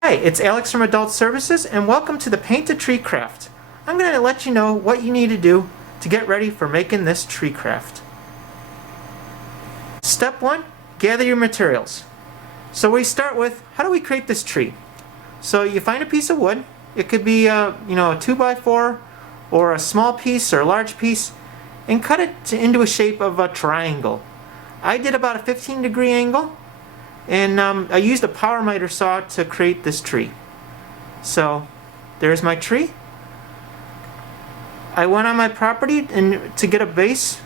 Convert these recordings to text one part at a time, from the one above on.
Hi, it's Alex from Adult Services and welcome to the Paint a Tree Craft. I'm going to let you know what you need to do to get ready for making this tree craft. Step 1, gather your materials. So we start with, how do we create this tree? So you find a piece of wood. It could be a 2x4 or a small piece or a large piece, and cut it into a shape of a triangle. I did about a 15-degree angle, and I used a power miter saw to create this tree. So there's my tree. I went on my property and to get a base.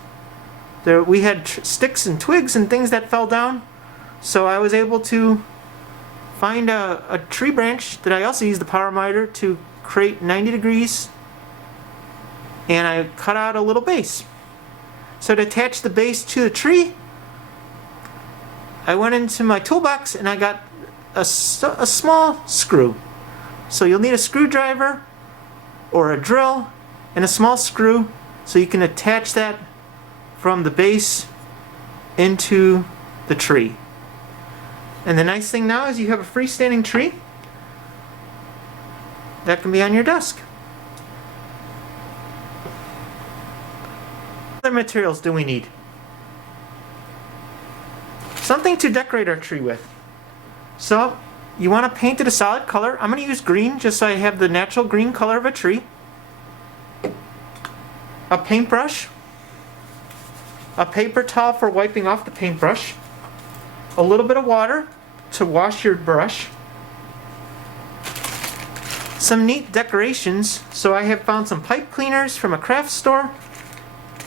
We had sticks and twigs and things that fell down, so I was able to find a tree branch that I also used the power miter to create 90 degrees, and I cut out a little base. So to attach the base to the tree, I went into my toolbox and I got a small screw. So you'll need a screwdriver or a drill and a small screw so you can attach that from the base into the tree. And the nice thing now is you have a freestanding tree that can be on your desk. What other materials do we need? Something to decorate our tree with. So you want to paint it a solid color. I'm going to use green just so I have the natural green color of a tree. A paintbrush. A paper towel for wiping off the paintbrush. A little bit of water to wash your brush. Some neat decorations. So I have found some pipe cleaners from a craft store.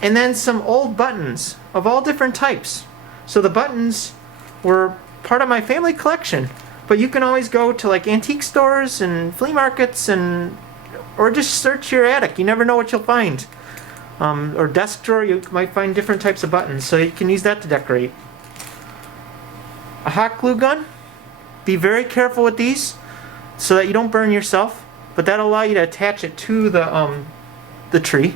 And then some old buttons of all different types. So the buttons were part of my family collection, but you can always go to like antique stores and flea markets or just search your attic. You never know what you'll find. Or desk drawer, you might find different types of buttons, so you can use that to decorate. A hot glue gun. Be very careful with these so that you don't burn yourself, but that'll allow you to attach it to the tree.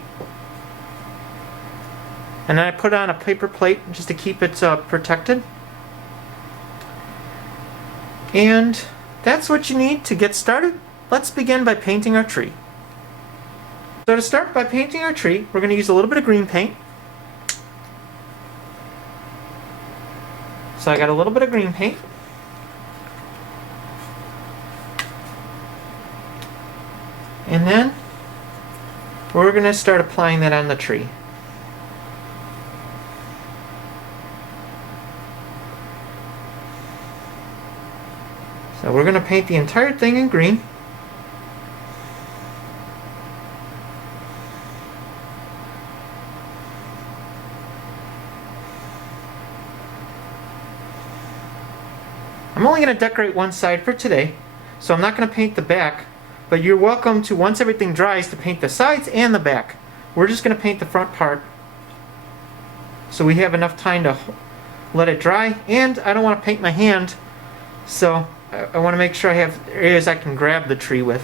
And then I put on a paper plate just to keep it protected. And that's what you need to get started. Let's begin by painting our tree. So to start by painting our tree, we're going to use a little bit of green paint. So I got a little bit of green paint. And then we're going to start applying that on the tree. So we're going to paint the entire thing in green. I'm only going to decorate one side for today, so I'm not going to paint the back, but you're welcome to, once everything dries, to paint the sides and the back. We're just going to paint the front part so we have enough time to let it dry, and I don't want to paint my hand, so I want to make sure I have areas I can grab the tree with.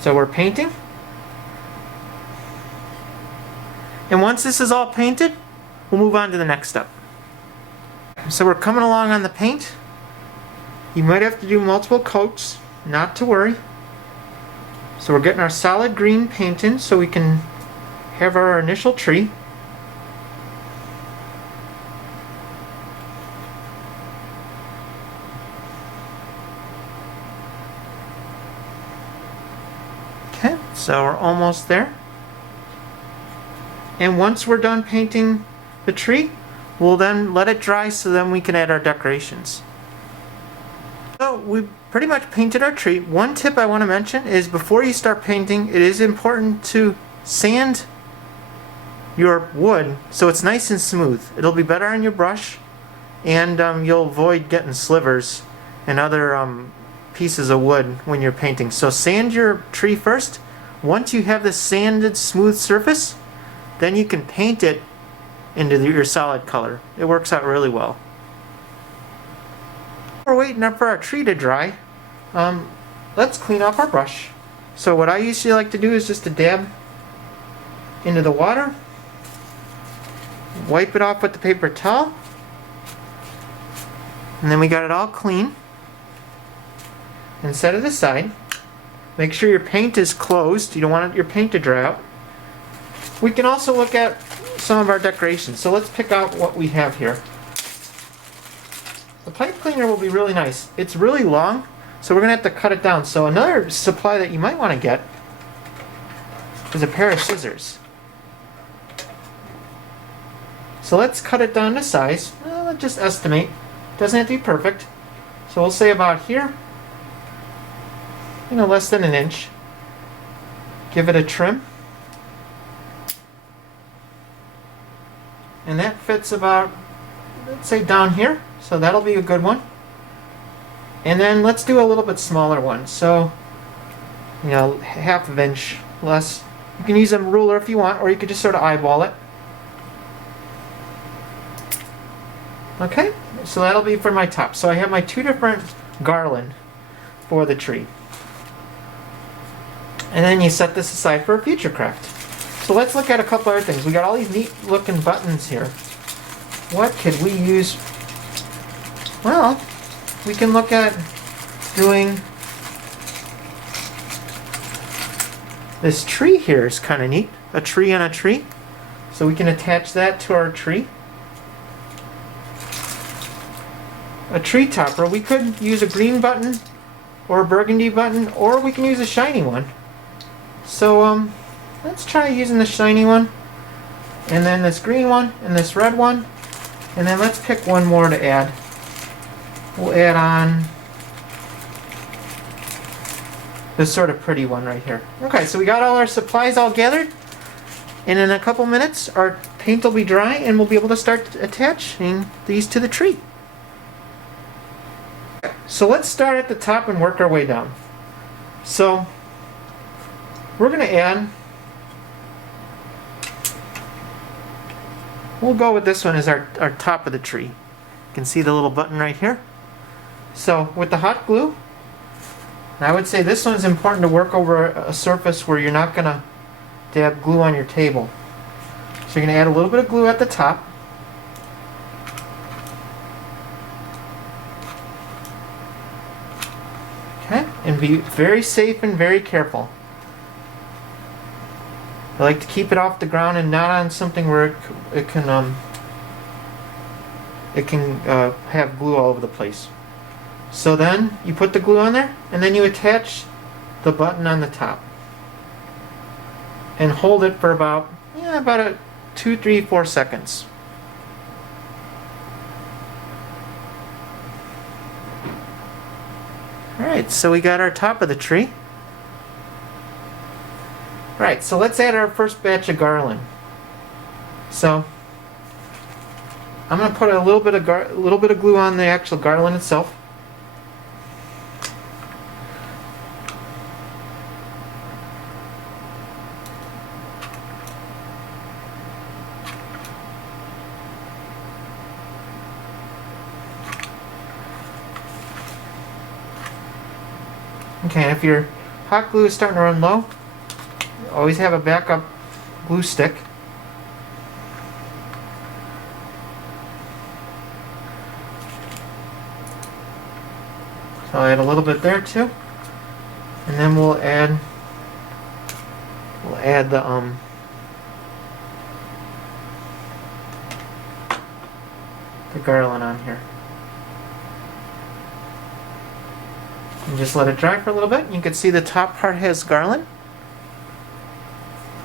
So we're painting. And once this is all painted, we'll move on to the next step. So we're coming along on the paint. You might have to do multiple coats, not to worry. So we're getting our solid green paint in so we can have our initial tree. Okay, so we're almost there. And once we're done painting the tree, we'll then let it dry so then we can add our decorations. So we pretty much painted our tree. One tip I want to mention is before you start painting, it is important to sand your wood so it's nice and smooth. It'll be better on your brush, and you'll avoid getting slivers and other pieces of wood when you're painting. So sand your tree first. Once you have this sanded smooth surface, then you can paint it into your solid color. It works out really well. We're waiting up for our tree to dry. Let's clean off our brush. So what I usually like to do is just to dab into the water, wipe it off with the paper towel, And then we got it all clean. And set it aside. Make sure your paint is closed. You don't want your paint to dry out. We can also look at some of our decorations. So let's pick out what we have here. The pipe cleaner will be really nice. It's really long, so we're going to have to cut it down. So another supply that you might want to get is a pair of scissors. So let's cut it down to size. Let's just estimate. Doesn't have to be perfect. So we'll say about here. Less than an inch. Give it a trim. And that fits about, let's say, down here. So that'll be a good one. And then let's do a little bit smaller one. So, half of an inch less. You can use a ruler if you want, or you could just sort of eyeball it. Okay, so that'll be for my top. So I have my two different garland for the tree. And then you set this aside for a future craft. So let's look at a couple other things. We got all these neat looking buttons here. What could we use? Well, we can look at doing this tree here is kind of neat. A tree on a tree. So we can attach that to our tree. A tree topper. We could use a green button or a burgundy button, or we can use a shiny one. So let's try using the shiny one, and then this green one, and this red one, and then let's pick one more to add. We'll add on this sort of pretty one right here. Okay, so we got all our supplies all gathered, and in a couple minutes our paint will be dry and we'll be able to start attaching these to the tree. So let's start at the top and work our way down. So we're going to add, we'll go with this one as our top of the tree. You can see the little button right here. So with the hot glue, and I would say this one's important to work over a surface where you're not going to dab glue on your table. So you're going to add a little bit of glue at the top. Okay, and be very safe and very careful. I like to keep it off the ground and not on something where it can have glue all over the place. So then you put the glue on there, and then you attach the button on the top, and hold it for about 2, 3, 4 seconds. Alright, so we got our top of the tree. Alright, so let's add our first batch of garland. So I'm going to put a little bit of glue on the actual garland itself. Okay, if your hot glue is starting to run low, always have a backup glue stick. So I'll add a little bit there too, and then we'll add the garland on here. And just let it dry for a little bit. You can see the top part has garland.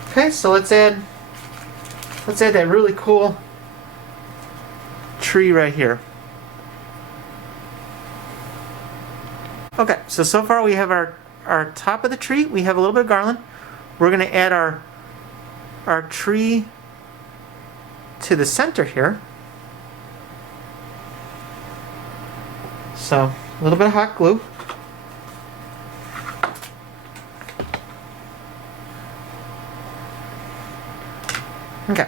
Okay, so let's add that really cool tree right here. Okay, so far we have our top of the tree. We have a little bit of garland. We're going to add our tree to the center here. So a little bit of hot glue. Okay.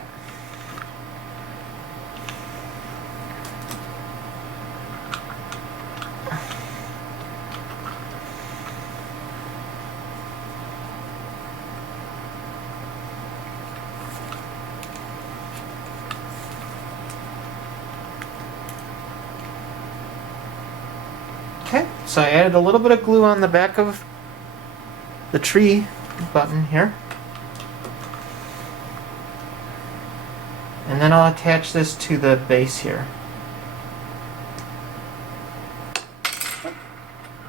Okay, so I added a little bit of glue on the back of the tree button here. And then I'll attach this to the base here.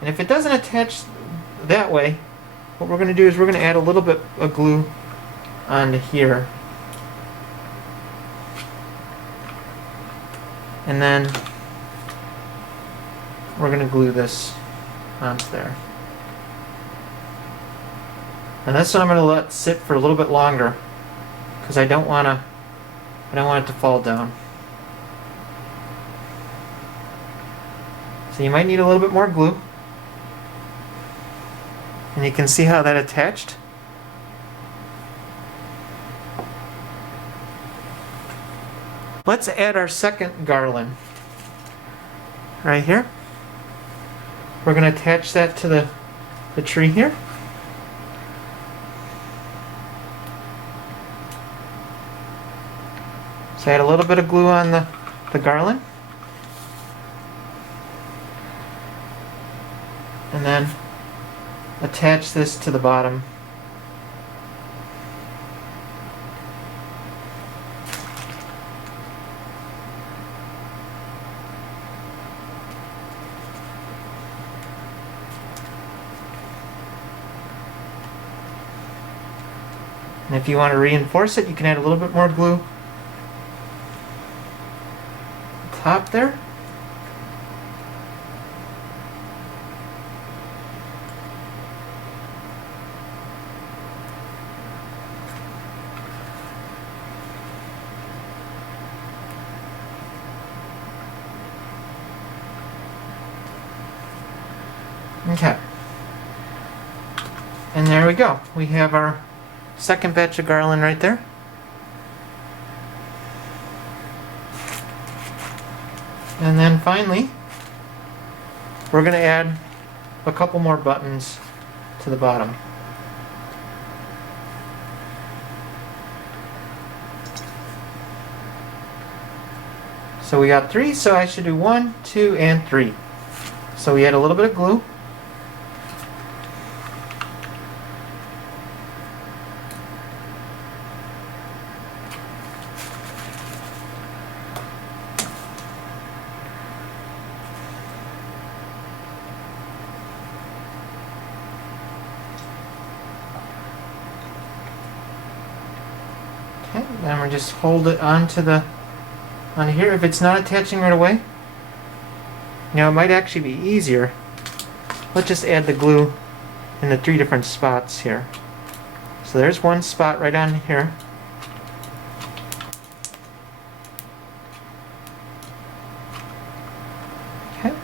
And if it doesn't attach that way, what we're going to do is we're going to add a little bit of glue onto here. And then we're going to glue this onto there. And this one I'm going to let sit for a little bit longer because I don't want it to fall down. So you might need a little bit more glue. And you can see how that attached. Let's add our second garland right here. We're going to attach that to the tree here. So add a little bit of glue on the garland. And then attach this to the bottom. And if you want to reinforce it, you can add a little bit more glue top there. Okay. And there we go. We have our second batch of garland right there. And then finally, we're going to add a couple more buttons to the bottom. So we got 3, so I should do 1, 2, and 3. So we add a little bit of glue. Okay, then we just hold it onto here. If it's not attaching right away, it might actually be easier. Let's just add the glue in the 3 different spots here. So there's one spot right on here. Okay.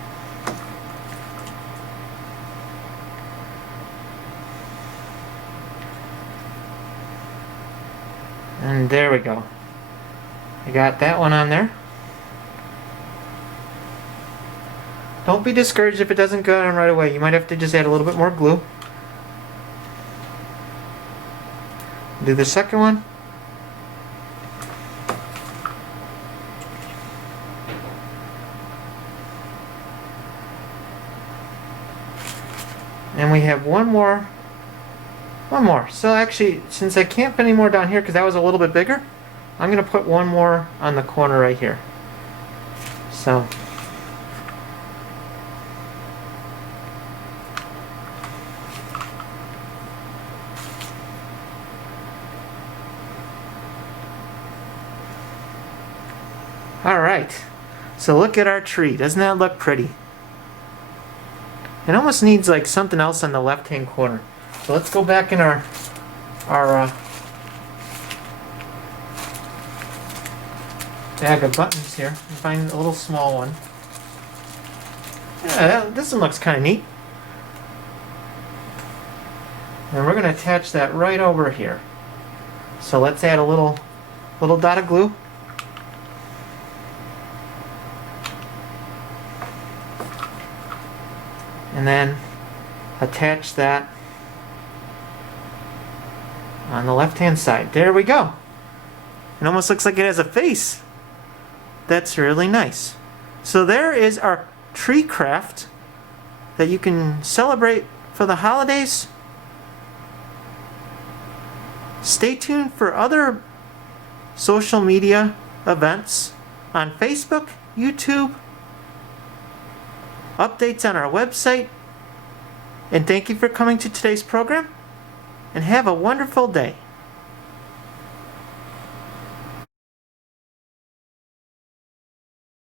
And there we go. I got that one on there. Don't be discouraged if it doesn't go on right away. You might have to just add a little bit more glue. Do the second one. And we have one more. So actually, since I can't put any more down here because that was a little bit bigger, I'm going to put one more on the corner right here. So alright, so look at our tree. Doesn't that look pretty? It almost needs like something else on the left hand corner. So let's go back in our bag of buttons here and find a little small one. Yeah, this one looks kind of neat. And we're going to attach that right over here. So let's add a little dot of glue. And then attach that on the left hand side. There we go. It almost looks like it has a face. That's really nice. So there is our tree craft that you can celebrate for the holidays. Stay tuned for other social media events on Facebook, YouTube, updates on our website. And thank you for coming to today's program, and have a wonderful day.